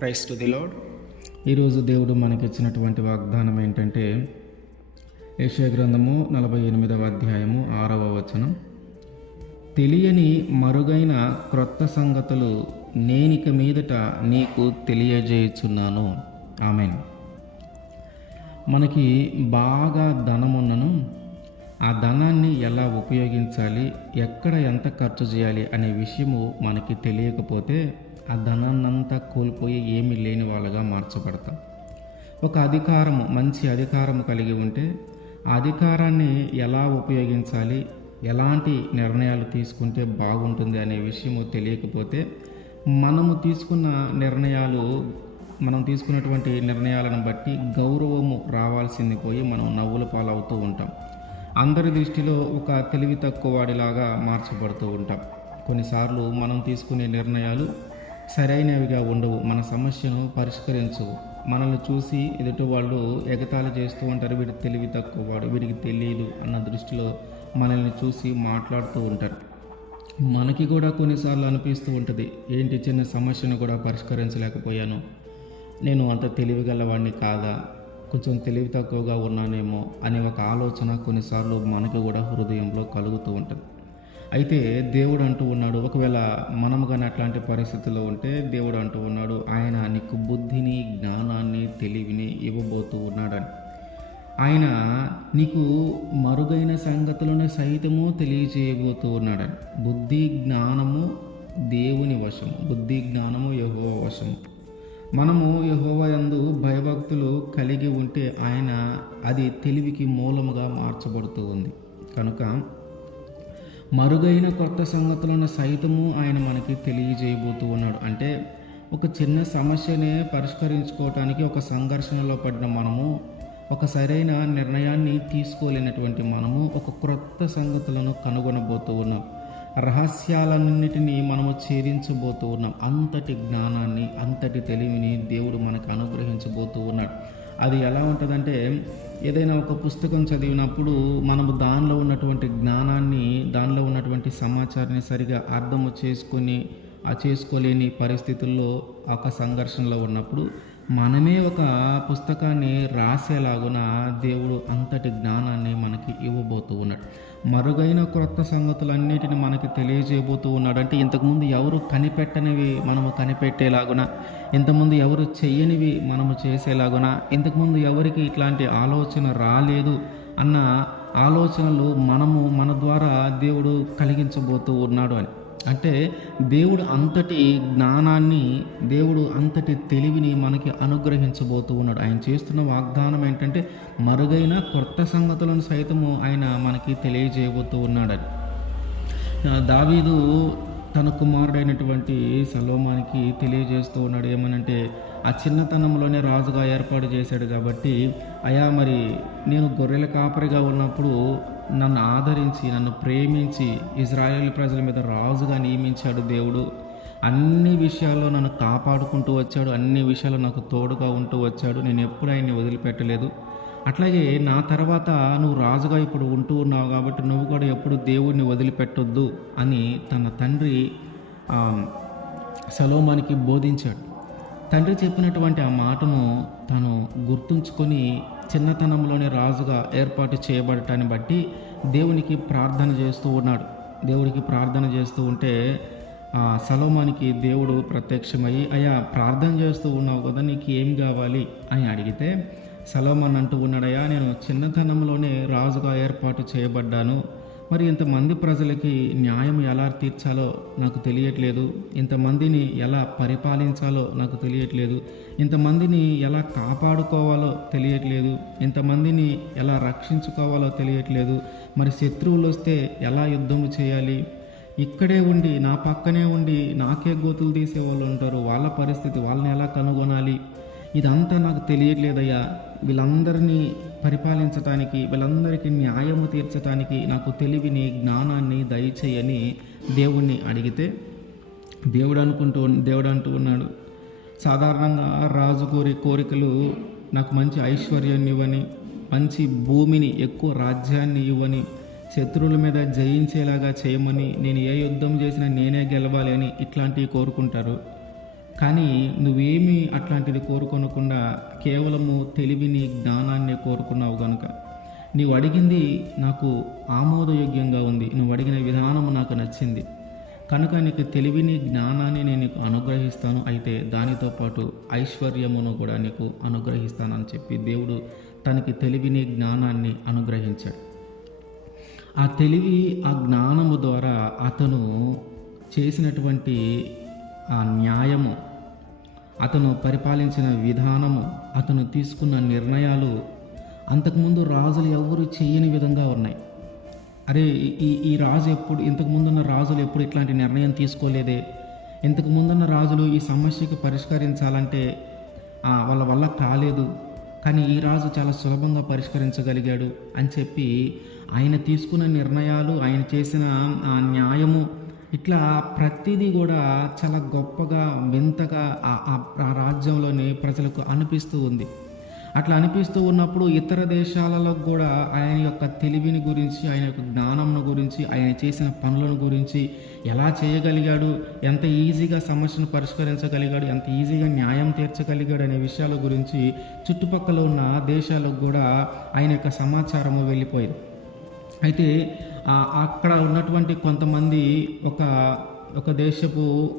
Price to the load ఈరోజు దేవుడు మనకిచ్చినటువంటి వాగ్దానం ఏంటంటే యెషయా గ్రంథము నలభై ఎనిమిదవ అధ్యాయము ఆరవ వచనం. తెలియని మరుగైన క్రొత్త సంగతులు నేనిక మీదట నీకు తెలియజేయుచున్నాను. ఆమెన్. మనకి బాగా ధనమున్నను ఆ ధనాన్ని ఎలా ఉపయోగించాలి ఎక్కడ ఎంత ఖర్చు చేయాలి అనే విషయము మనకి తెలియకపోతే ఆ ధనాన్నంతా కోల్పోయి ఏమీ లేని వాళ్ళగా మార్చబడతాం. ఒక అధికారము మంచి అధికారము కలిగి ఉంటే ఆ అధికారాన్ని ఎలా ఉపయోగించాలి ఎలాంటి నిర్ణయాలు తీసుకుంటే బాగుంటుంది అనే విషయము తెలియకపోతే మనము తీసుకున్న నిర్ణయాలు మనం తీసుకున్నటువంటి నిర్ణయాలను బట్టి గౌరవము రావాల్సింది పోయి మనం నవ్వుల పాలవుతూ ఉంటాం. అందరి దృష్టిలో ఒక తెలివి తక్కువ వాడిలాగా మార్చబడుతూ ఉంటాం. కొన్నిసార్లు మనం తీసుకునే నిర్ణయాలు సరైనవిగా ఉండవు. మన సమస్యను పరిష్కరించవు. మనల్ని చూసి ఎదుటి వాళ్ళు ఎగతాళి చేస్తూ ఉంటారు. వీడి తెలివి తక్కువ వాడు వీడికి తెలియదు అన్న దృష్టిలో మనల్ని చూసి మాట్లాడుతూ ఉంటారు. మనకి కూడా కొన్నిసార్లు అనిపిస్తూ ఉంటుంది. ఏంటి చిన్న సమస్యను కూడా పరిష్కరించలేకపోయాను. నేను అంత తెలివిగలవాడిని కాదా? కొంచెం తెలివి తక్కువగా ఉన్నానేమో అనే ఒక ఆలోచన కొన్నిసార్లు మనకి కూడా హృదయంలో కలుగుతూ ఉంటుంది. అయితే దేవుడు అంటూ ఉన్నాడు ఒకవేళ మనము కానీ అట్లాంటి పరిస్థితిలో ఉంటే దేవుడు అంటూ ఉన్నాడు ఆయన నీకు బుద్ధిని జ్ఞానాన్ని తెలివిని ఇవ్వబోతూ ఉన్నాడని. ఆయన నీకు మరుగైన సంగతులను సైతము తెలియజేయబోతూ ఉన్నాడని. బుద్ధి జ్ఞానము దేవుని వశము బుద్ధి జ్ఞానము యహోవ వశము. మనము యహోవ యందు భయభక్తులు కలిగి ఉంటే ఆయన అది తెలివికి మూలముగా మార్చబడుతూ ఉంది. కనుక మరుగైన కొత్త సంగతులను సైతము ఆయన మనకి తెలియజేయబోతూ ఉన్నాడు. అంటే ఒక చిన్న సమస్యనే పరిష్కరించుకోవటానికి ఒక సంఘర్షణలో పడిన మనము ఒక సరైన నిర్ణయాన్ని తీసుకోలేనటువంటి మనము ఒక క్రొత్త సంగతులను కనుగొనబోతూ ఉన్నాం. రహస్యాలన్నిటినీ మనము ఛేదించబోతూ ఉన్నాం. అంతటి జ్ఞానాన్ని అంతటి తెలివిని దేవుడు మనకు అనుగ్రహించబోతూ ఉన్నాడు. అది ఎలా ఉంటుందంటే ఏదైనా ఒక పుస్తకం చదివినప్పుడు మనము దానిలో ఉన్నటువంటి జ్ఞానాన్ని దానిలో ఉన్నటువంటి సమాచారాన్ని సరిగా అర్థము చేసుకొని ఆ చేసుకోలేని పరిస్థితుల్లో ఒక సంఘర్షణలో ఉన్నప్పుడు మనమే ఒక పుస్తకాన్ని రాసేలాగున దేవుడు అంతటి జ్ఞానాన్ని మనకి ఇవ్వబోతూ ఉన్నాడు. మరుగైన క్రొత్త సంగతులన్నిటిని మనకి తెలియజేయబోతూ ఉన్నాడు అంటే ఇంతకుముందు ఎవరు కనిపెట్టనివి మనము కనిపెట్టేలాగున ఇంతకుముందు ఎవరు చెయ్యనివి మనము చేసేలాగున ఇంతకుముందు ఎవరికి ఇట్లాంటి ఆలోచన రాలేదు అన్న ఆలోచనలు మనము మన ద్వారా దేవుడు కలిగించబోతూ ఉన్నాడు అని. అంటే దేవుడు అంతటి జ్ఞానాన్ని దేవుడు అంతటి తెలివిని మనకి అనుగ్రహించబోతూ ఉన్నాడు. ఆయన చేస్తున్న వాగ్దానం ఏంటంటే మరుగైన కొత్త సంగతులను సైతము ఆయన మనకి తెలియజేయబోతూ ఉన్నాడని దావీదు తన కుమారుడైనటువంటి సలోమానికి తెలియజేస్తూ ఉన్నాడు. ఏమనంటే ఆ చిన్నతనంలోనే రాజుగా ఏర్పాటు చేశాడు కాబట్టి అయా మరి నేను గొర్రెల కాపరిగా ఉన్నప్పుడు నన్ను ఆదరించి నన్ను ప్రేమించి ఇజ్రాయేల్ ప్రజల మీద రాజుగా నియమించాడు దేవుడు. అన్ని విషయాల్లో నన్ను కాపాడుకుంటూ వచ్చాడు. అన్ని విషయాలు నాకు తోడుగా ఉంటూ వచ్చాడు. నేను ఎప్పుడు ఆయన్ని వదిలిపెట్టలేదు. అట్లాగే నా తర్వాత నువ్వు రాజుగా ఇప్పుడు ఉంటూ ఉన్నావు కాబట్టి నువ్వు కూడా ఎప్పుడు దేవుడిని వదిలిపెట్టొద్దు అని తన తండ్రి సలోమానికి బోధించాడు. తండ్రి చెప్పినటువంటి ఆ మాటను తను గుర్తుంచుకొని చిన్నతనంలోనే రాజుగా ఏర్పాటు చేయబడటాన్ని బట్టి దేవునికి ప్రార్థన చేస్తూ ఉన్నాడు. దేవుడికి ప్రార్థన చేస్తూ ఉంటే సలోమానికి దేవుడు ప్రత్యక్షమయ్యి అయ్యా ప్రార్థన చేస్తూ ఉన్నావు కదా నీకు ఏం కావాలి? అని అడిగితే సలోమాన్ అంటూ ఉన్నాడయ్యా నేను చిన్నతనంలోనే రాజుగా ఏర్పాటు చేయబడ్డాను. మరి ఇంతమంది ప్రజలకి న్యాయం ఎలా తీర్చాలో నాకు తెలియట్లేదు. ఇంతమందిని ఎలా పరిపాలించాలో నాకు తెలియట్లేదు. ఇంతమందిని ఎలా కాపాడుకోవాలో తెలియట్లేదు. ఇంతమందిని ఎలా రక్షించుకోవాలో తెలియట్లేదు. మరి శత్రువులు వస్తే ఎలా యుద్ధము చేయాలి? ఇక్కడే ఉండి నా పక్కనే ఉండి నాకే గోతులు తీసే వాళ్ళు ఉంటారు. వాళ్ళ పరిస్థితి వాళ్ళని ఎలా కనుగొనాలి? ఇదంతా నాకు తెలియట్లేదయ్యా. వీళ్ళందరినీ పరిపాలించటానికి వీళ్ళందరికీ న్యాయము తీర్చటానికి నాకు తెలివిని జ్ఞానాన్ని దయచేయని దేవుణ్ణి అడిగితే దేవుడు అనుకుంటూ దేవుడు అంటూ ఉన్నాడు. సాధారణంగా రాజు కోరి కోరికలు నాకు మంచి ఐశ్వర్యాన్ని ఇవ్వని మంచి భూమిని ఎక్కువ రాజ్యాన్ని ఇవ్వని శత్రువుల మీద జయించేలాగా చేయమని నేను ఏ యుద్ధం చేసినా నేనే గెలవాలి అని ఇట్లాంటివి కోరుకుంటారు. కానీ నువ్వేమి అట్లాంటిది కోరుకోనకుండా కేవలము తెలివిని జ్ఞానాన్ని కోరుకున్నావు కనుక నీవు అడిగింది నాకు ఆమోదయోగ్యంగా ఉంది. నువ్వు అడిగిన విధానం నాకు నచ్చింది. కనుక నీకు తెలివిని జ్ఞానాన్ని నేను నీకు అనుగ్రహిస్తాను. అయితే దానితో పాటు ఐశ్వర్యమును కూడా నీకు అనుగ్రహిస్తానని చెప్పి దేవుడు తనకి తెలివిని జ్ఞానాన్ని అనుగ్రహించాడు. ఆ తెలివి ఆ జ్ఞానము ద్వారా అతను చేసినటువంటి ఆ న్యాయము అతను పరిపాలించిన విధానము అతను తీసుకున్న నిర్ణయాలు అంతకుముందు రాజులు ఎవరు చేయని విధంగా ఉన్నాయి. అరే ఈ ఈ రాజు ఎప్పుడు ఇంతకుముందున్న రాజులు ఎప్పుడు ఇట్లాంటి నిర్ణయం తీసుకోలేదే? ఇంతకు ముందున్న రాజులు ఈ సమస్యకు పరిష్కరించాలంటే వాళ్ళ వల్ల కాలేదు. కానీ ఈ రాజు చాలా సులభంగా పరిష్కరించగలిగాడు అని చెప్పి ఆయన తీసుకున్న నిర్ణయాలు ఆయన చేసిన న్యాయము ఇట్లా ప్రతిదీ కూడా చాలా గొప్పగా వింతగా ఆ- ఆ రాజ్యంలోని ప్రజలకు అనిపిస్తూ ఉంది. అట్లా అనిపిస్తూ ఉన్నప్పుడు ఇతర దేశాలలో కూడా ఆయన యొక్క తెలివిని గురించి ఆయన యొక్క జ్ఞానంను గురించి ఆయన చేసిన పనులను గురించి ఎలా చేయగలిగాడు ఎంత ఈజీగా సమస్యను పరిష్కరించగలిగాడు ఎంత ఈజీగా న్యాయం తీర్చగలిగాడు అనే విషయాల గురించి చుట్టుపక్కల ఉన్న దేశాలకు కూడా ఆయన యొక్క సమాచారము వెళ్ళిపోయింది. అయితే అక్కడ ఉన్నటువంటి కొంతమంది ఒక ఒక దేశపు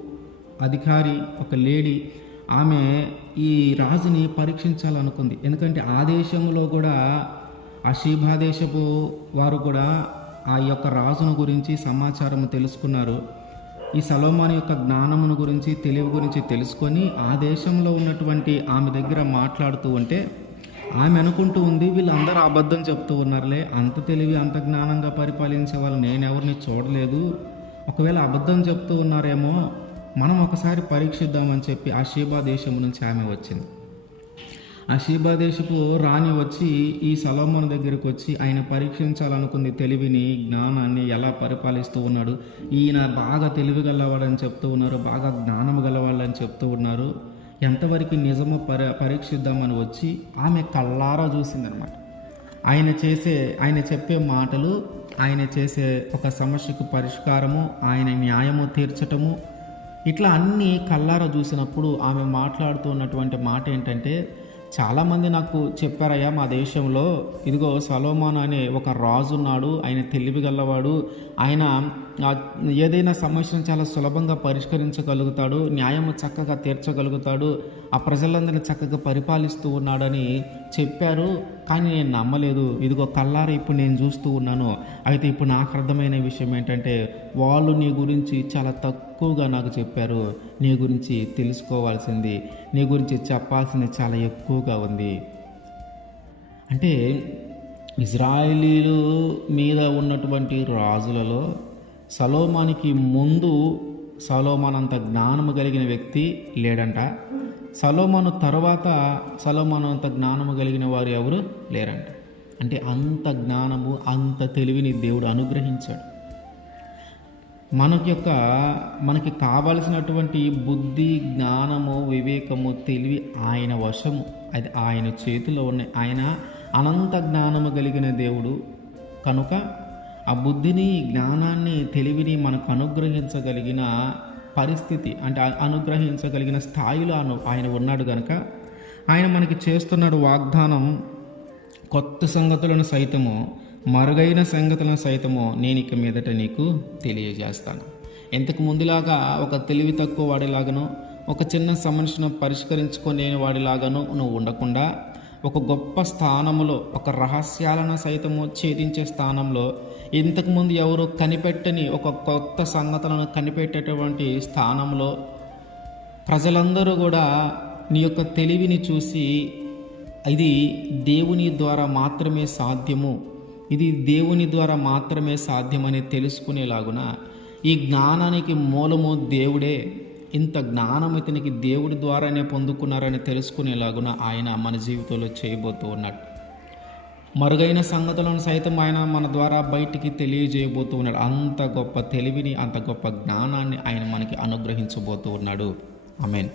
అధికారి ఒక లేడీ ఆమె ఈ రాజుని పరీక్షించాలనుకుంది. ఎందుకంటే ఆ దేశంలో కూడా ఆ షీభా దేశపు వారు కూడా ఆ యొక్క రాజును గురించి సమాచారం తెలుసుకున్నారు. ఈ సలోమాన్ యొక్క జ్ఞానమును గురించి తెలివి గురించి తెలుసుకొని ఆ దేశంలో ఉన్నటువంటి ఆమె దగ్గర మాట్లాడుతూ ఉంటే ఆమె అనుకుంటూ ఉంది వీళ్ళందరూ అబద్ధం చెప్తూ ఉన్నారులే. అంత తెలివి అంత జ్ఞానంగా పరిపాలించే వాళ్ళు నేను ఎవరిని చూడలేదు. ఒకవేళ అబద్ధం చెప్తూ ఉన్నారేమో మనం ఒకసారి పరీక్షిద్దామని చెప్పి ఆ షీబా దేశం నుంచి ఆమె వచ్చింది. ఆ షీబా దేశపు రాణి వచ్చి ఈ సలోమన్ దగ్గరికి వచ్చి ఆయన పరీక్షించాలనుకుంది తెలివిని జ్ఞానాన్ని ఎలా పరిపాలిస్తూ ఉన్నాడు ఈయన బాగా తెలివి గలవాడని చెప్తూ ఉన్నారు బాగా జ్ఞానం గలవాళ్ళని చెప్తూ ఉన్నారు. ఎంతవరకు నిజమో పరి పరీక్షిద్దామని వచ్చి ఆమె కళ్ళారా చూసిందనమాట ఆయన చేసే ఆయన చెప్పే మాటలు ఆయన చేసే ఒక సమస్యకు పరిష్కారము ఆయన న్యాయము తీర్చటము ఇట్లా అన్నీ కల్లారా చూసినప్పుడు ఆమె మాట్లాడుతున్నటువంటి మాట ఏంటంటే చాలామంది నాకు చెప్పారయ్యా మా దేశంలో ఇదిగో సలోమాన్ అనే ఒక రాజు ఉన్నాడు ఆయన తెలివిగల్లవాడు ఆయన ఏదైనా సమస్యను చాలా సులభంగా పరిష్కరించగలుగుతాడు న్యాయము చక్కగా తీర్చగలుగుతాడు ఆ ప్రజలందరినీ చక్కగా పరిపాలిస్తూ ఉన్నాడని చెప్పారు. కానీ నేను నమ్మలేదు. ఇదిగో కల్లారా ఇప్పుడు నేను చూస్తూ ఉన్నాను. అయితే ఇప్పుడు నాకు అర్థమైన విషయం ఏంటంటే వాళ్ళు నీ గురించి చాలా తక్కువగా నాకు చెప్పారు. నీ గురించి తెలుసుకోవాల్సింది. నీ గురించి చెప్పాల్సింది చాలా ఎక్కువగా ఉంది. అంటే ఇజ్రాయిలీలు మీద ఉన్నటువంటి రాజులలో సలోమానికి ముందు సలోమాన్ అంత జ్ఞానము కలిగిన వ్యక్తి లేడంట. సలోమను తర్వాత సలోమను అంత జ్ఞానము కలిగిన వారు ఎవరు? లేరంట. అంటే అంత జ్ఞానము అంత తెలివిని దేవుడు అనుగ్రహించాడు. మనకి యొక్క మనకి కావలసినటువంటి బుద్ధి జ్ఞానము వివేకము తెలివి ఆయన వశము. అది ఆయన చేతిలో ఉన్నాయి. ఆయన అనంత జ్ఞానము కలిగిన దేవుడు. కనుక ఆ బుద్ధిని జ్ఞానాన్ని తెలివిని మనకు అనుగ్రహించగలిగిన పరిస్థితి అంటే అనుగ్రహించగలిగిన స్థాయిలో ఆయన- ఉన్నాడు కనుక ఆయన మనకి చేస్తున్నాడు వాగ్దానం కొత్త సంగతులను సైతము మరుగైన సంగతులను సైతము నేను ఇక మీదట నీకు తెలియజేస్తాను. ఇంతకు ముందులాగా ఒక తెలివి తక్కువ వాడిలాగాను ఒక చిన్న సమస్యను పరిష్కరించుకోలేని వాడిలాగాను నువ్వు ఉండకుండా ఒక గొప్ప స్థానములో ఒక రహస్యాలను సైతము ఛేదించే స్థానంలో ఇంతకుముందు ఎవరు కనిపెట్టని ఒక కొత్త సంగతులను కనిపెట్టేటువంటి స్థానంలో ప్రజలందరూ కూడా నీ యొక్క తెలివిని చూసి ఇది దేవుని ద్వారా మాత్రమే సాధ్యము. ఇది దేవుని ద్వారా మాత్రమే సాధ్యమని తెలుసుకునేలాగున ఈ జ్ఞానానికి మూలము దేవుడే. ఇంత జ్ఞానం ఇతనికి దేవుడి ద్వారానే పొందుకున్నారని తెలుసుకునేలాగున ఆయన మన జీవితంలో చేయబోతూ ఉన్నాడు. మరుగైన సంగతులను సైతం ఆయన మన ద్వారా బయటికి తెలియజేయబోతూ ఉన్నాడు. అంత గొప్ప తెలివిని అంత గొప్ప జ్ఞానాన్ని ఆయన మనకి అనుగ్రహించబోతూ ఉన్నాడు. I mean